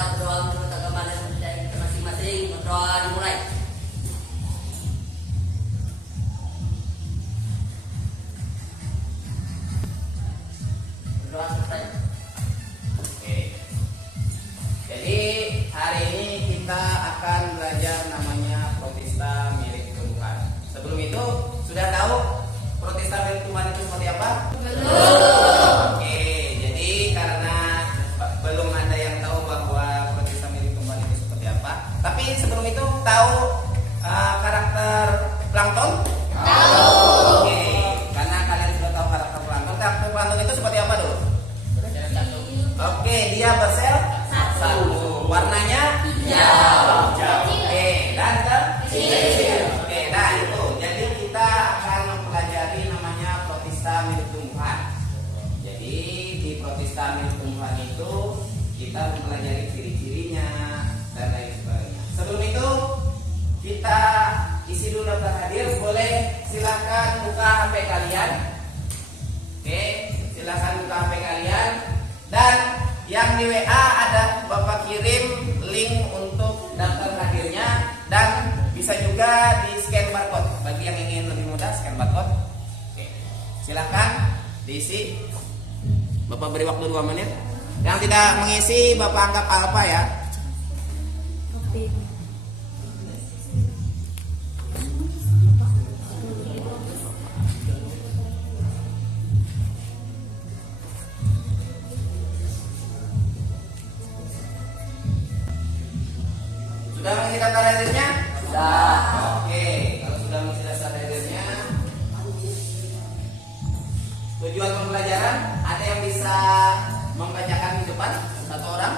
kita berdoa menurut agama dan budaya kita masing-masing. Berdoa dimulai. Berdoa selesai. Oke. Jadi hari ini kita akan belajar namanya protista milik Tuhan. Sebelum itu sudah tahu protista milik Tuhan itu seperti apa? Belum. Oke, jadi karena belum ada yang tahu bahwa protista milik Tuhan itu seperti apa. Tapi sebelum itu tahu karakter plankton? Tahu. Oke, karena kalian sudah tahu karakter plankton. Karakter plankton itu seperti apa dulu? Oke, dia bersel satu. Warnanya hijau. Oke, dan kecil. Oke, nah itu. Jadi kita akan mempelajari namanya protista milik tumbuhan. Jadi di protista milik tumbuhan itu kita mempelajari ciri-cirinya dan lain sebagainya. Sebelum itu kita isi dulu daftar hadir. Boleh silakan buka HP kalian. Oke, silakan buka HP kalian. Dan yang di WA ada Bapak kirim link untuk daftar hadirnya dan bisa juga di scan barcode. Bagi yang ingin lebih mudah scan barcode. Oke. Silahkan diisi. Bapak beri waktu 2 menit. Yang tidak mengisi Bapak anggap alfa ya. Sudah mengisi daftar hadirnya? Sudah. Oke, kalau sudah mengisi daftar hadirnya, tujuan pembelajaran ada yang bisa membacakan di depan satu orang?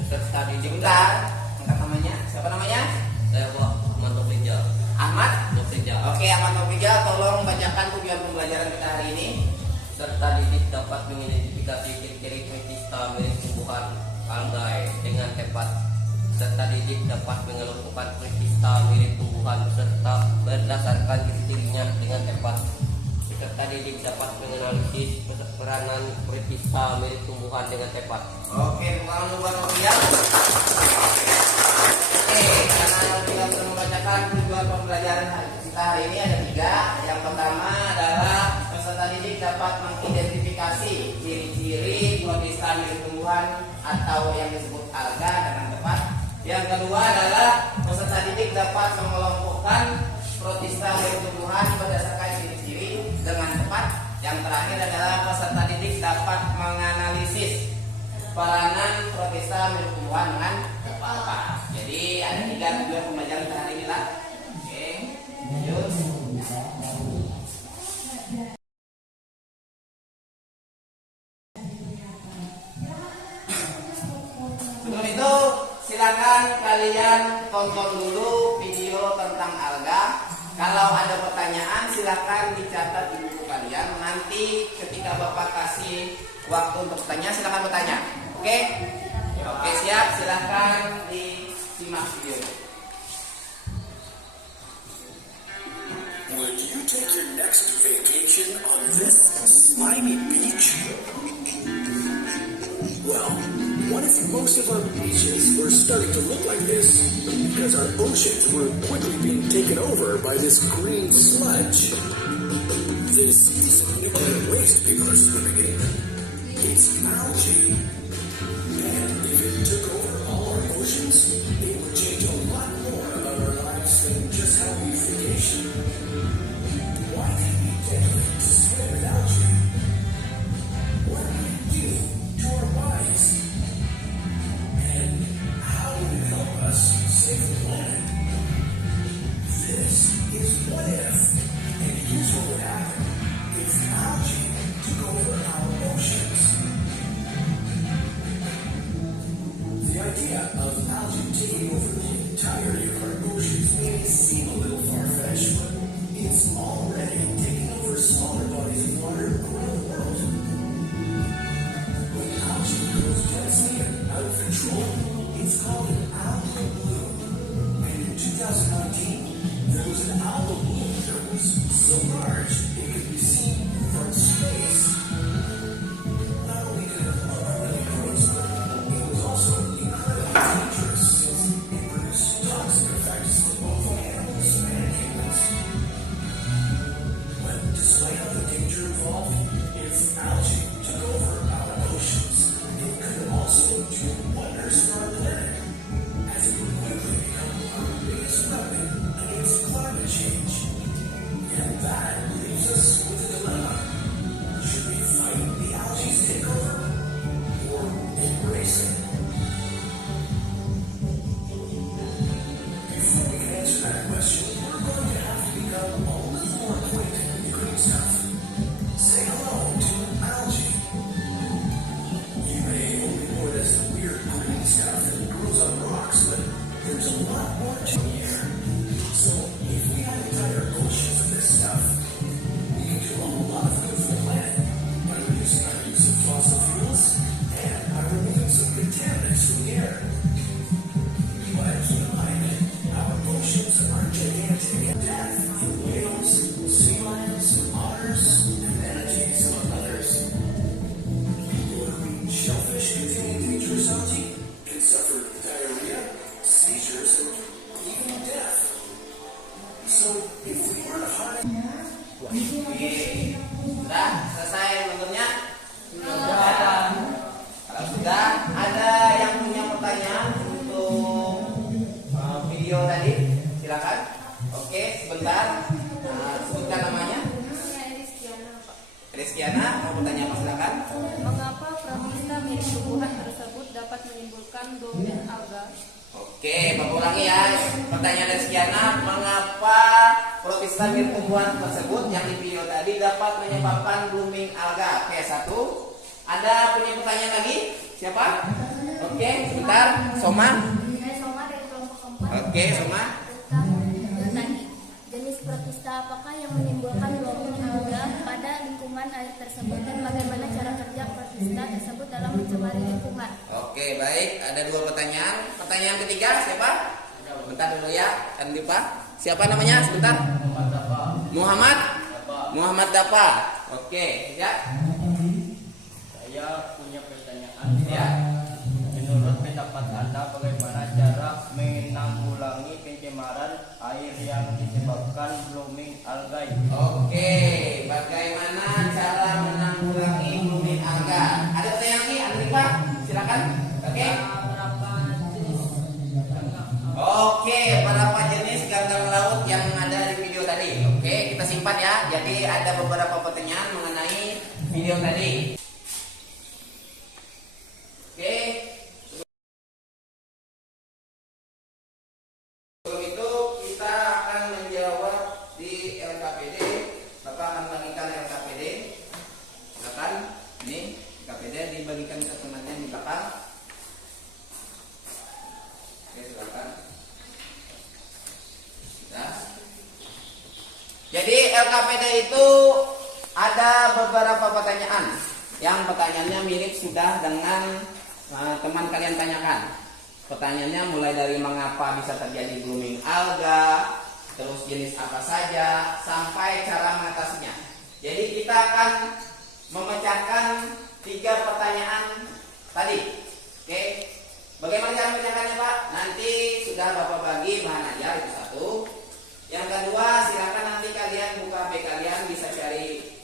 Peserta didik. Bentar, angkat namanya. Siapa namanya? Saya Pak Ahmad Nofrijal. Ahmad. Nofrijal. Oke, Ahmad Nofrijal, tolong bacakan tujuan pembelajaran kita hari ini. Peserta didik dapat mengidentifikasi ciri-ciri protista milik tumbuhan algae dengan tepat. Peserta didik dapat mengelompokkan protista milik tumbuhan beserta berdasarkan ciri-cirinya dengan tepat. Peserta didik dapat menganalisis peranan protista milik tumbuhan dengan tepat. Oke, bukan buat Nofrijal. Oke, karena Nofrijal sudah membacakan tujuan pembelajaran kita hari ini ada 3. Yang pertama adalah peserta didik dapat mengidentifikasi ciri-ciri protista milik tumbuhan atau yang disebut alga dengan tepat. Yang kedua adalah peserta didik dapat mengelompokkan protista milik tumbuhan berdasarkan ciri-ciri dengan tepat. Yang terakhir adalah peserta didik dapat menganalisis peranan protista milik tumbuhan dengan tepat. Jadi ada 3 tujuan pembelajaran hari ini lah. Oke, lanjut. Sebelum itu silakan kalian tonton dulu video tentang alga. Kalau ada pertanyaan silakan dicatat di buku kalian. Nanti ketika Bapak kasih waktu untuk bertanya silakan bertanya. Oke? Oke, siap. Silakan disimak video. Would you take your next vacation on this slimy beach? Well, what if most of our beaches were starting to look like this because our oceans were quickly being taken over by this green sludge? This isn't nuclear waste people are swimming in. It's algae. And if it took over all our oceans, it would change a lot more about our lives than just how we vacation. Why can't we definitely swim with algae? What would it do to our bodies? And how would it help us save the planet? This is What If. And here's what would happen if algae took over our oceans. The idea of algae taking over the entirety of our oceans may seem a little far-fetched, but it's already taking over smaller bodies of water around the world. When algae goes densely and out of control, it's called an algal bloom. And in 2019, there was an algal bloom that was so large it could be seen from space. Not only did it look really gross, but menimbulkan blooming alga? Oke, Bapak ulangi ya. Pertanyaan dari Sekiana, mengapa protista tumbuhan tersebut yang di video tadi dapat menyebabkan blooming alga? Oke, satu. Ada punya pertanyaan lagi? Siapa? Oke, sebentar. Soma. Saya Soma dari kelompok keempat. Oke, Soma. Tadi, jenis protista apakah yang menimbulkan blooming alga pada lingkungan air tersebut dan bagaimana cara kerja protista tersebut dalam mencemari lingkungan? Oke, baik. Ada dua pertanyaan. Pertanyaan ketiga siapa? Bentar dulu ya. Dan lupa. Siapa namanya? Sebentar. Muhammad. Muhammad Dapa. Oke, ya. Saya punya pertanyaan. Ya. Menurut pendapat Anda, bagaimana cara menanggulangi pencemaran air yang disebabkan blooming algae? Oke, bagaimana cara menanggulangi blooming alga? Ada pertanyaan lagi? Ada lupa? Silakan. Oke. Oke, berapa jenis ganggang laut yang ada di video tadi? Oke, kita simpan ya. Jadi ada beberapa pertanyaan mengenai video tadi. Oke. Sebelum itu kita akan menjawab di LKPD. Bapak akan bagikan LKPD. Silakan. Ini LKPD dibagikan ke temannya di belakang. Oke, silakan. Ya. Jadi LKPD itu ada beberapa pertanyaan. Yang pertanyaannya mirip sudah dengan teman kalian tanyakan. Pertanyaannya mulai dari mengapa bisa terjadi blooming alga, terus jenis apa saja, sampai cara mengatasinya. Jadi kita akan memecahkan 3 pertanyaan tadi. Oke, bagaimana cara memecahkannya Pak? Nanti sudah Bapak bagi bahan ajar itu satu. Yang kedua, silakan nanti kalian buka HP kalian, bisa cari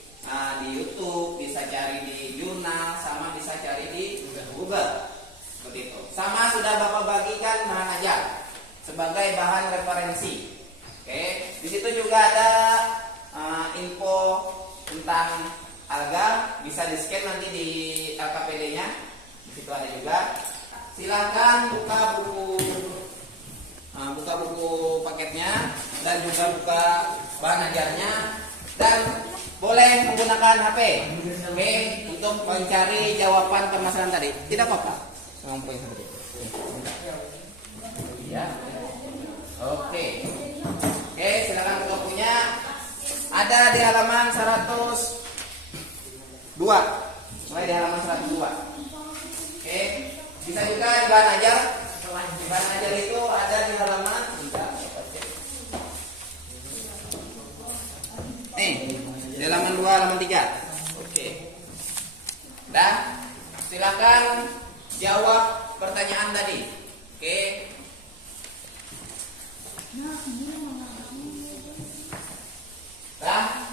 di YouTube, bisa cari di jurnal, sama bisa cari di Google. Seperti itu. Sama sudah Bapak bagikan bahan ajar sebagai bahan referensi. Oke, di situ juga ada info tentang alga, bisa di-scan nanti di LKPD-nya. Di situ ada juga. Silakan buka buku paketnya dan juga buka bahan ajarnya dan boleh menggunakan HP, oke, untuk mencari jawaban permasalahan tadi. Tidak apa-apa. Ngomong seperti itu. Ya. Oke. Oke, silakan buka bukunya. Ada di halaman 102. Mulai di halaman 102. Oke. Bisa juga di bahan ajar. Di bahan ajar itu ada di halaman di halaman 2, halaman 3. Oke. Dah, silakan jawab pertanyaan tadi. Oke. Dah.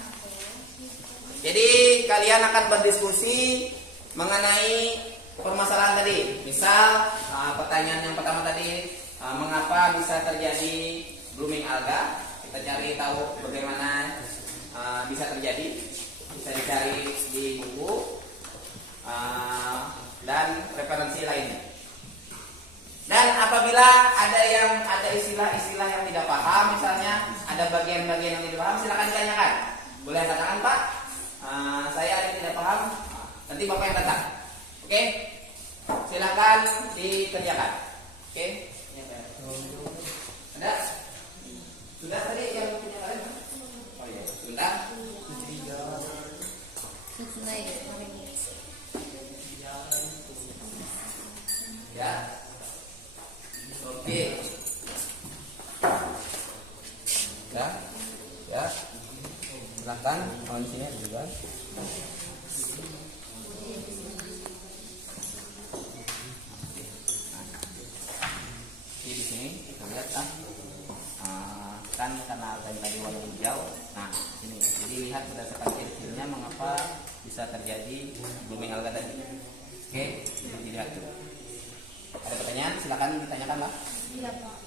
Jadi kalian akan berdiskusi mengenai permasalahan tadi. Misal pertanyaan yang pertama tadi, mengapa bisa terjadi blooming alga? Kita cari tahu bagaimana bisa terjadi, bisa dicari di buku dan referensi lainnya. Dan apabila ada istilah-istilah yang tidak paham, misalnya ada bagian-bagian yang tidak paham, silakan ditanyakan. Boleh katakan Pak, saya ada yang tidak paham, nanti Bapak yang datang. Oke, silakan dikerjakan. Oke, ada? Sudah tadi yang punya kalian? Oh iya, sebentar. Ya. Oke. Ya. Silakan, di sini ada juga. Di sini kita lihat kan karena tadi warna hijau. Nah, ini jadi lihat berdasarkan ciri-cirinya mengapa bisa terjadi blooming alga tadi. Oke, jadi lihat tuh. Ada pertanyaan? Silakan ditanyakan Pak. Iya Pak.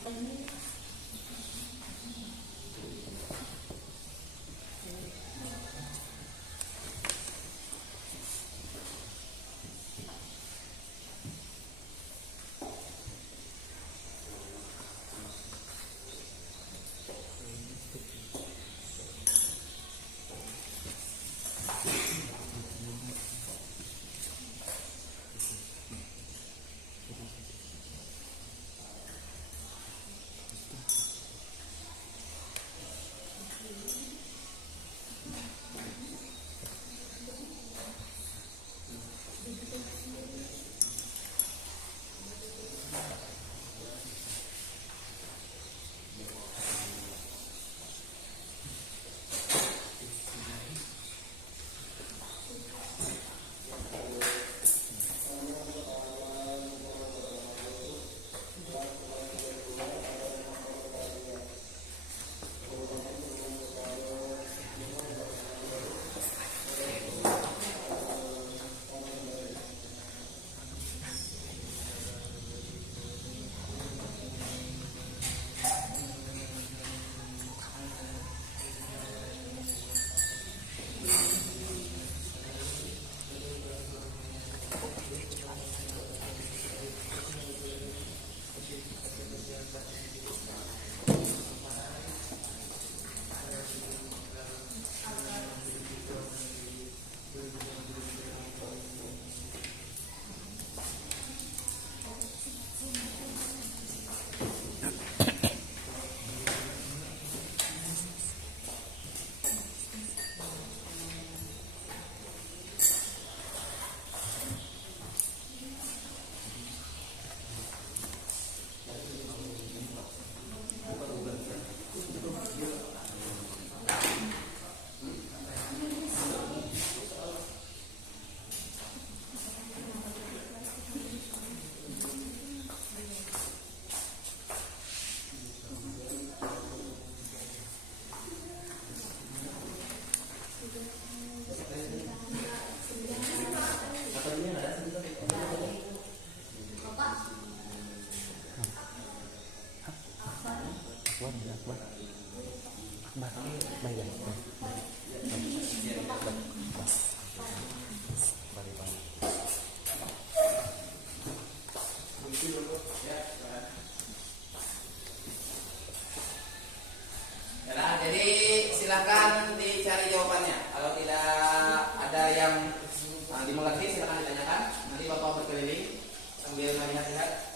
Bapak berkeliling sambil melihat-lihat.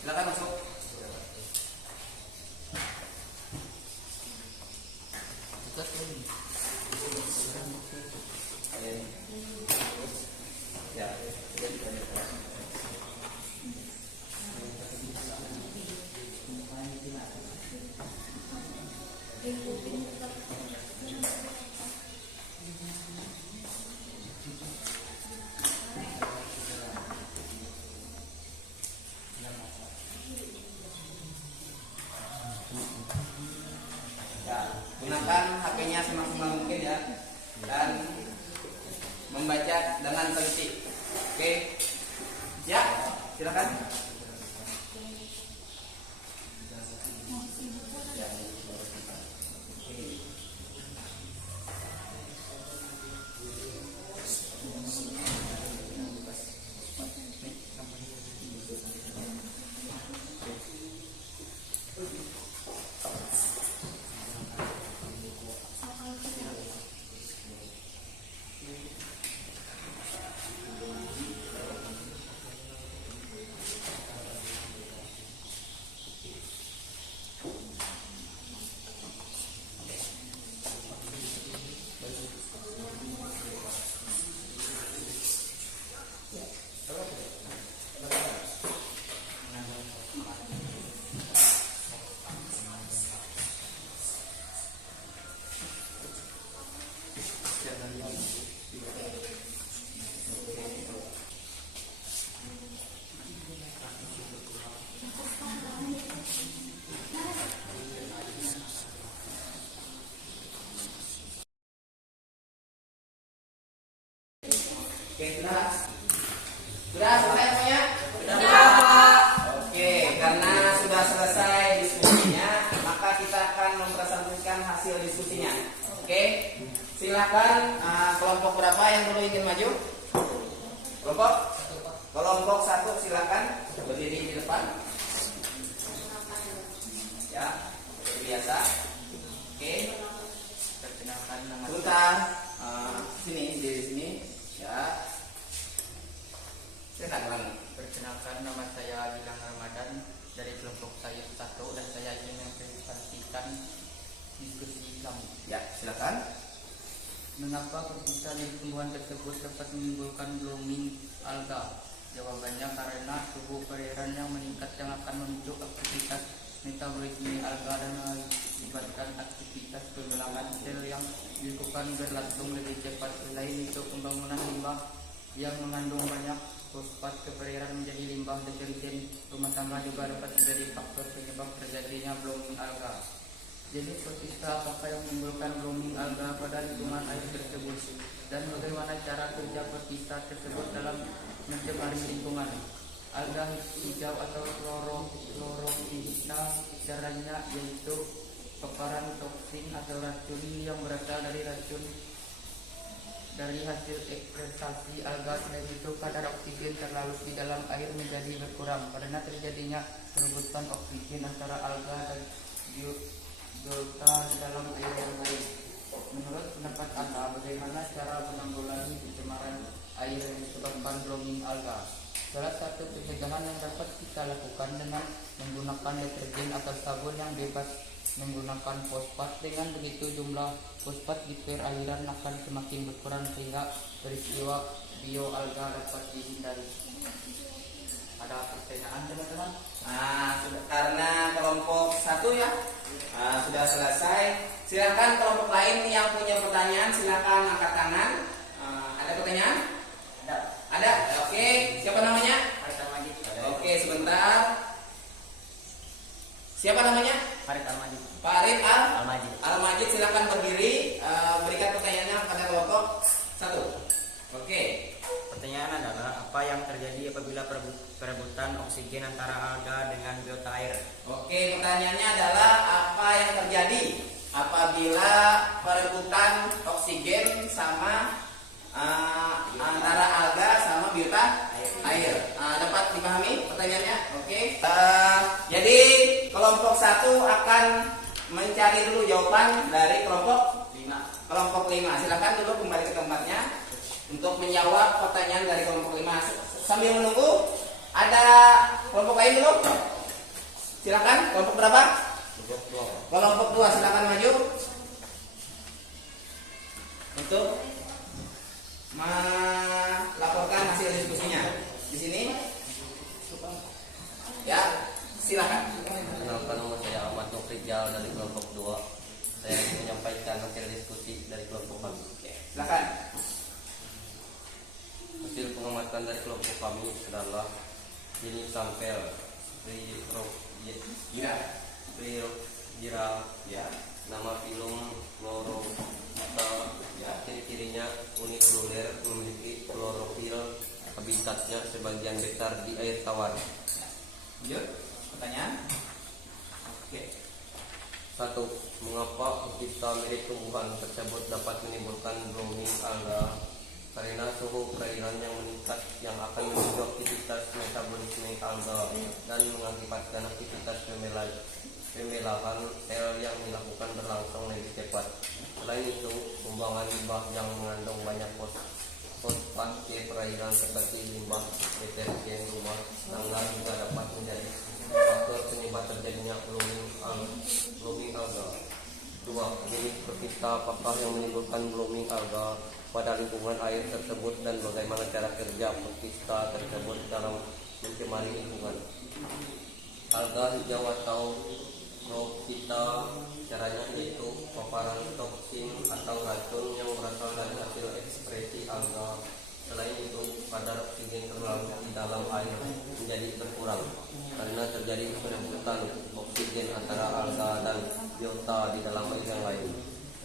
Silakan masuk. Ya. Ya, gunakan HP-nya semaksimal mungkin ya, dan membaca dengan teliti. Oke, ya, silakan. Oke, sudah selesai semuanya? Sudah. Oke, karena sudah selesai diskusinya, maka kita akan mempresentasikan hasil diskusinya. Oke, silakan kelompok berapa yang dulu ingin maju? Kelompok 1 silakan berdiri di depan. Ya, seperti biasa. Oke. Perkenalkan nama Sebentar. Sini, di sini. Ya. Silakan. Perkenalkan nama saya Gilang Ramadan dari kelompok saya 1 dan saya ingin mempresentasikan diskusi kami. Ya, silakan. Mengapa perpisahan tumbuhan tersebut dapat menimbulkan blooming alga? Jawabannya karena suhu perairan yang meningkat yang akan memicu aktivitas metabolisme alga dan mengakibatkan aktivitas pengulangan sel yang dilakukan berlangsung lebih cepat. Selain itu, pembangunan limbah yang mengandung banyak fosfat ke perairan menjadi limbah deterjen rumah tangga juga dapat menjadi faktor penyebab terjadinya blooming alga. Jenis protista apakah yang menimbulkan blooming alga pada lingkungan air tersebut, dan bagaimana cara kerja protista tersebut dalam mencemari lingkungan? Alga hijau atau chlorofila caranya yaitu paparan toksin atau racun yang berasal dari hasil ekspresi alga. Selain itu, kadar oksigen terlalu di dalam air menjadi berkurang karena terjadinya perebutan oksigen antara alga dan biota di dalam air yang lain. Menurut pendapat Anda, bagaimana cara menanggulangi pencemaran air yang disebabkan blooming alga? Salah satu pencegahan yang dapat kita lakukan dengan menggunakan deterjen atau sabun yang bebas menggunakan fosfat. Dengan begitu, jumlah fosfat di perairan akan semakin berkurang sehingga peristiwa bioalga dapat dihindari. Ada pertanyaan teman-teman? Karena kelompok 1 ya sudah selesai. Silakan kelompok lain yang punya pertanyaan, silakan angkat tangan. Ada pertanyaan? Ada. Oke, siapa namanya? Oke, sebentar. Siapa namanya? Farid Al-Majid. Farid Al-Majid. Al-Majid, silakan berdiri, berikan pertanyaannya pada kelompok 1. Oke. Pertanyaan adalah apa yang terjadi apabila perebutan oksigen antara alga dengan biota air. Oke, pertanyaannya adalah apa yang terjadi apabila perebutan oksigen sama antara alga sama biota air. Dapat dipahami pertanyaannya? Oke. Jadi kelompok 1 akan mencari dulu jawaban dari kelompok 5. Silakan dulu kembali ke tempatnya untuk menjawab pertanyaan dari kelompok 5. Sambil menunggu, ada kelompok lain dulu. Silakan, kelompok berapa? Kelompok 2, silakan maju untuk melaporkan hasil diskusinya. Di sini, ya, silakan. Kenalkan, nama saya Ahmad Nufrijal dari kelompok 2. Saya ingin menyampaikan hasil diskusi dari kelompok kami. Silakan. Hasil pengamatan dari kelompok kami adalah jenis sampel Gira, Ya. nama film Chlorofita, ciri-cirinya unikuler, memiliki klorofil, habitatnya sebagian besar di air tawar. Lanjut, pertanyaan. Oke. 1. Mengapa kita mirip tumbuhan tersebut dapat menimbulkan blooming alga? Karena suhu perairan yang meningkat yang akan memicu aktivitas metabolisme alga dan mengakibatkan aktivitas pemelahan sel yang dilakukan berlangsung lebih cepat. Selain itu, pembuangan limbah yang mengandung banyak fosfat ke perairan seperti limbah deterjen rumah tangga juga dapat menjadi faktor penyebab terjadinya blooming alga. 2. Jenis protista apakah yang menimbulkan blooming alga pada lingkungan air tersebut dan bagaimana cara kerja protista tersebut dalam mencemari lingkungan. Alga hijau atau Rofita, caranya yaitu paparan toksin atau racun yang berasal dari hasil ekspresi alga. Selain itu, kadar oksigen terlalu di dalam air menjadi berkurang karena terjadi perebutan oksigen antara alga dan biota di dalam air yang lain.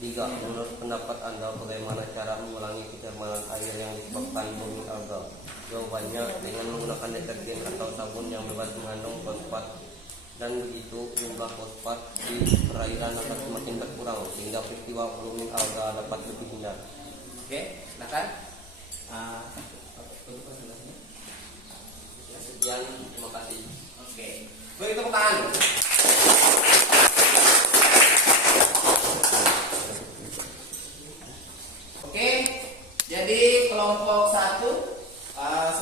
3. Menurut pendapat Anda, bagaimana cara mengulangi pencemaran air yang disebabkan blooming alga? Jawabannya dengan menggunakan deterjen atau sabun yang bebas mengandung fosfat, dan begitu jumlah fosfat di perairan akan semakin berkurang sehingga peristiwa blooming alga dapat lebih hindar. Oke, silakan. Sekian, terima kasih. Oke. Beri tepuk tangan. Oke, jadi kelompok 1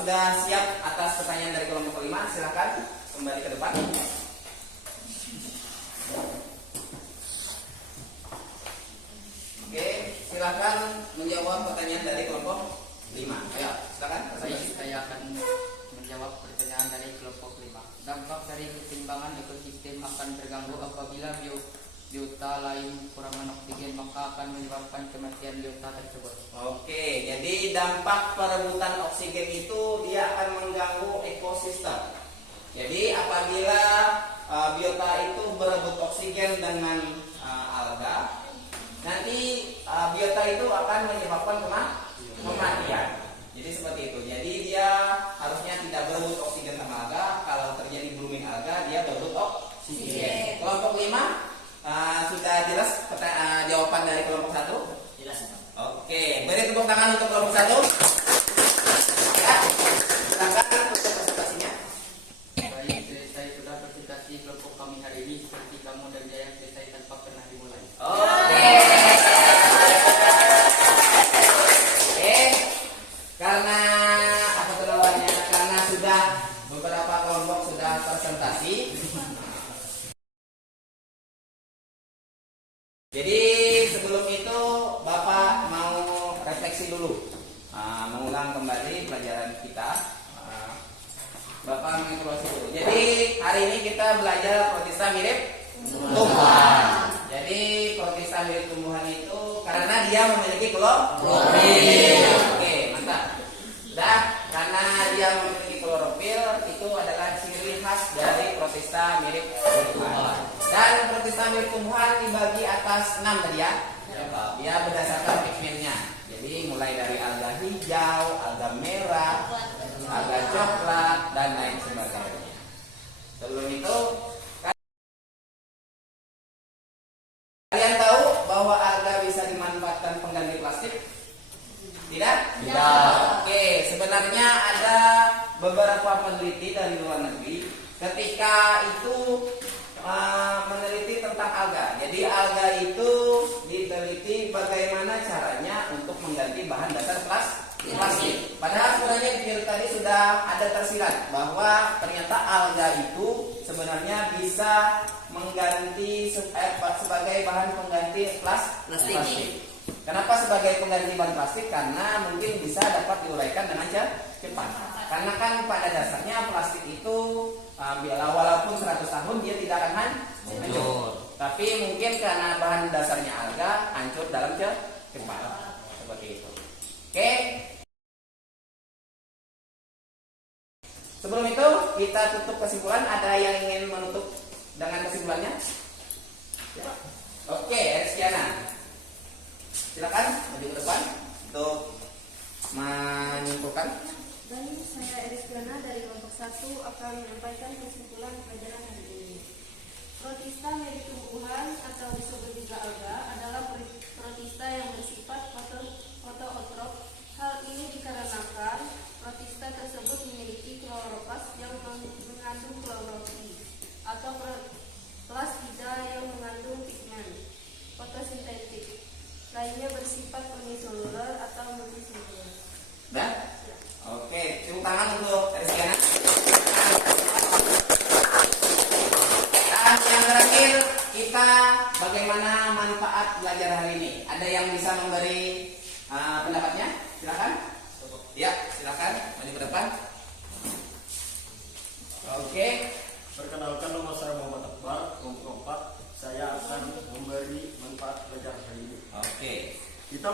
sudah siap atas pertanyaan dari kelompok 5. Silakan kembali ke depan. Oke, silakan menjawab pertanyaan dari kelompok 5. Ayo, silakan. Saya akan menjawab pertanyaan dari kelompok 5. Dampak dari keseimbangan ekosistem akan terganggu apabila biota lain kekurangan oksigen, maka akan menyebabkan kematian biota tersebut. Oke, jadi dampak perebutan oksigen itu dia akan mengganggu ekosistem. Jadi apabila biota itu berebut oksigen dengan alga, nanti biota itu akan menyebabkan kematian. Jadi seperti itu. Jadi dia harusnya tidak berebut oksigen sama alga. Kalau terjadi blooming alga, dia berebut oksigen. Kelompok 5 sudah jelas jawaban dari kelompok 1? Jelas. Oke, beri tepuk tangan untuk kelompok 1. Ya, silakan untuk presentasinya. Baik, saya sudah presentasi kelompok kami hari ini. Seperti kamu dan Jaya selesai tanpa pernah dimulai. Oke. Karena apa namanya? Karena sudah beberapa kelompok sudah presentasi. Jadi sebelum itu Bapak mau refleksi dulu, mengulang kembali pelajaran kita. Bapak mengevaluasi dulu. Jadi hari ini kita belajar protista mirip tumbuhan. Jadi protista mirip tumbuhan itu karena dia memiliki klorofil. Oke, mantap. Nah, karena dia memiliki klorofil itu adalah ciri khas dari protista mirip tumbuhan. Dan protista mirip tumbuhan dibagi atas 6 tadi ya. Dia berdasarkan pigmennya. Jadi mulai dari alga hijau, alga merah, alga coklat, dan lain sebagainya. Sebelum itu, kalian tahu bahwa alga bisa dimanfaatkan pengganti plastik? Tidak? Tidak. Oke, sebenarnya ada beberapa peneliti dari luar negeri ketika itu meneliti tentang alga. Jadi alga itu diteliti bagaimana caranya untuk mengganti bahan dasar plastik. Padahal sebenarnya di video tadi sudah ada tersirat bahwa ternyata alga itu sebenarnya bisa mengganti sebagai bahan pengganti plastik. Kenapa sebagai pengganti bahan plastik? Karena mungkin bisa dapat diuraikan dengan cepat. Karena kan pada dasarnya plastik itu walaupun 100 tahun dia tidak akan hancur. Tapi mungkin karena bahan dasarnya alga hancur dalam cepat. Seperti itu. Oke. Sebelum itu kita tutup kesimpulan. Ada yang ingin menutup dengan kesimpulannya? Ya. Oke, Rizkyana. Silakan maju ke depan untuk menyimpulkan. Dan saya Rizkyana dari kelompok 1 akan menyampaikan kesimpulan pelajaran hari ini. Protista milik tumbuhan atau disebut juga alga adalah protista yang bersifat fototrof. Hal ini dikarenakan protista tersebut memiliki kloroplast yang mengandung klorofil atau plastida yang mengandung pigmen fotosintetik. Lainnya bersifat uniseluler atau multiseluler. Dah? Oke, tepuk tangan untuk Rizkyana. Dan yang terakhir, kita bagaimana manfaat belajar hari ini? Ada yang bisa memberi pendapatnya? Silakan. Ya, silakan maju ke depan. Oke. Perkenalkan, nama saya Muhammad Akbar, kelompok 4. Saya akan memberi manfaat belajar hari ini. Oke. Kita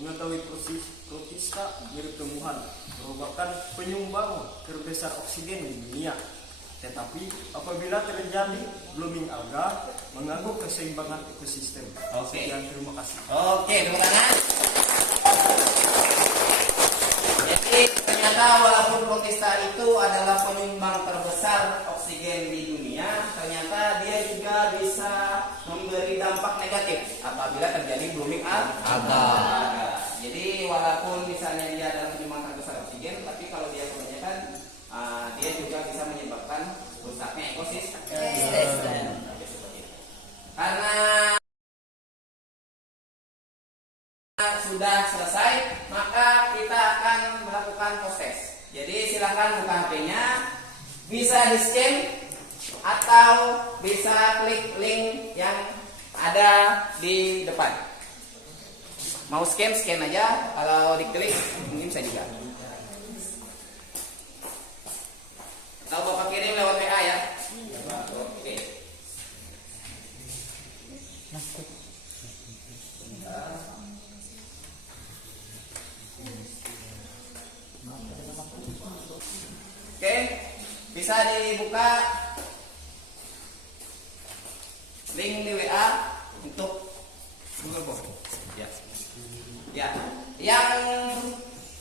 mengetahui protista mirip tumbuhan merupakan penyumbang terbesar oksigen di dunia. Tetapi apabila terjadi blooming alga mengganggu keseimbangan ekosistem. Oke. Sekian, terima kasih. Oke, tepuk tangan. Jadi ternyata walaupun protista itu adalah penyumbang terbesar oksigen di dunia, ternyata dia juga bisa memberi dampak negatif apabila terjadi blooming alga. Jadi walaupun misalnya dia adalah penyumbang terbesar oksigen, tapi kalau dia kebanyakan, dia juga bisa menyebabkan rusaknya ekosistem. Karena sudah selesai, maka kita akan melakukan proses. Jadi silakan buka HP-nya, bisa di-scan atau bisa klik link yang ada di depan. Mau scan aja, kalau diklik mungkin bisa juga. Atau Bapak kirim lewat WA ya. Oke. Oke, bisa dibuka link di WA untuk Google Form. Ya. Ya. Yang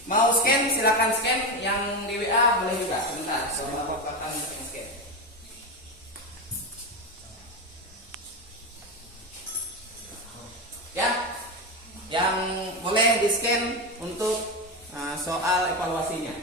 mau scan silakan scan, yang di WA boleh juga. Sebentar, saya akan scan. Ya. Yang boleh di-scan untuk soal evaluasinya.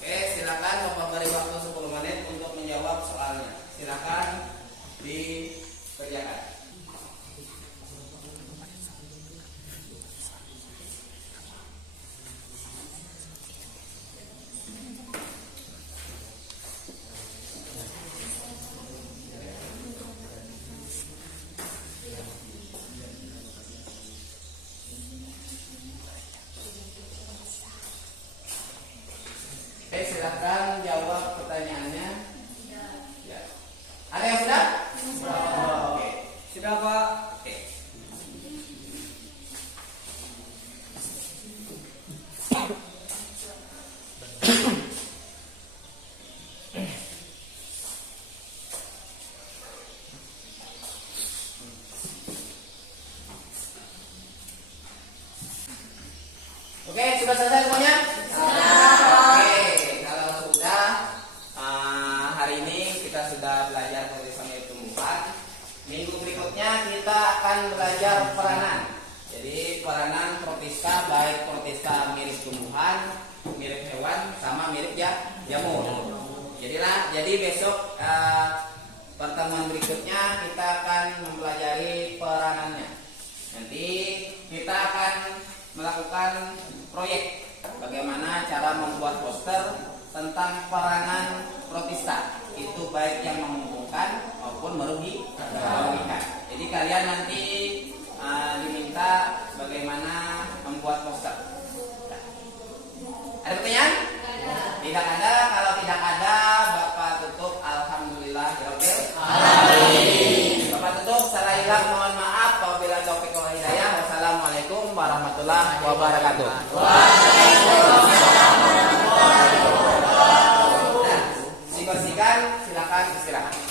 Oke, silakan Bapak beri waktu 10 menit untuk menjawab soalnya. Silakan dikerjakan. Oke, silakan jawab pertanyaannya. Ya. Ada yang sudah? Oke. Sudah, Pak. Oke. sama mirip ya jamur. Jadi besok pertemuan berikutnya kita akan mempelajari peranannya. Nanti kita akan melakukan proyek bagaimana cara membuat poster tentang peranan protista, itu baik yang menguntungkan maupun merugikan. Jadi kalian nanti diminta bagaimana membuat poster. Ada pertanyaan? Tidak ada. Kalau tidak ada, Bapak tutup. Alhamdulillah. Bapak tutup. Salah hilang mohon maaf. Wabillahi taufiq wal hidayah. Wassalamualaikum warahmatullahi wabarakatuh. Nah, dibersihkan. Silakan istirahat.